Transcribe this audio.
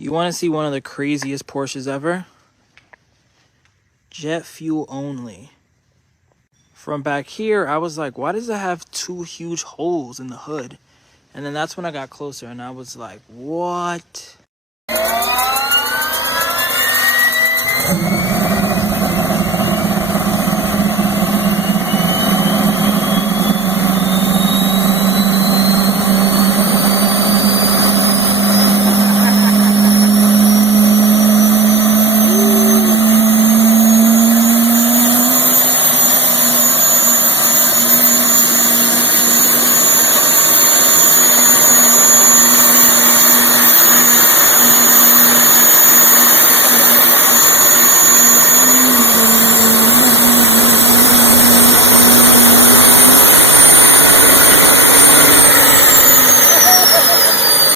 You want to see one of the craziest Porsches ever? Jet fuel only. From back here, I was like, why does it have two huge holes in the hood? And then that's when I got closer and I was like, what?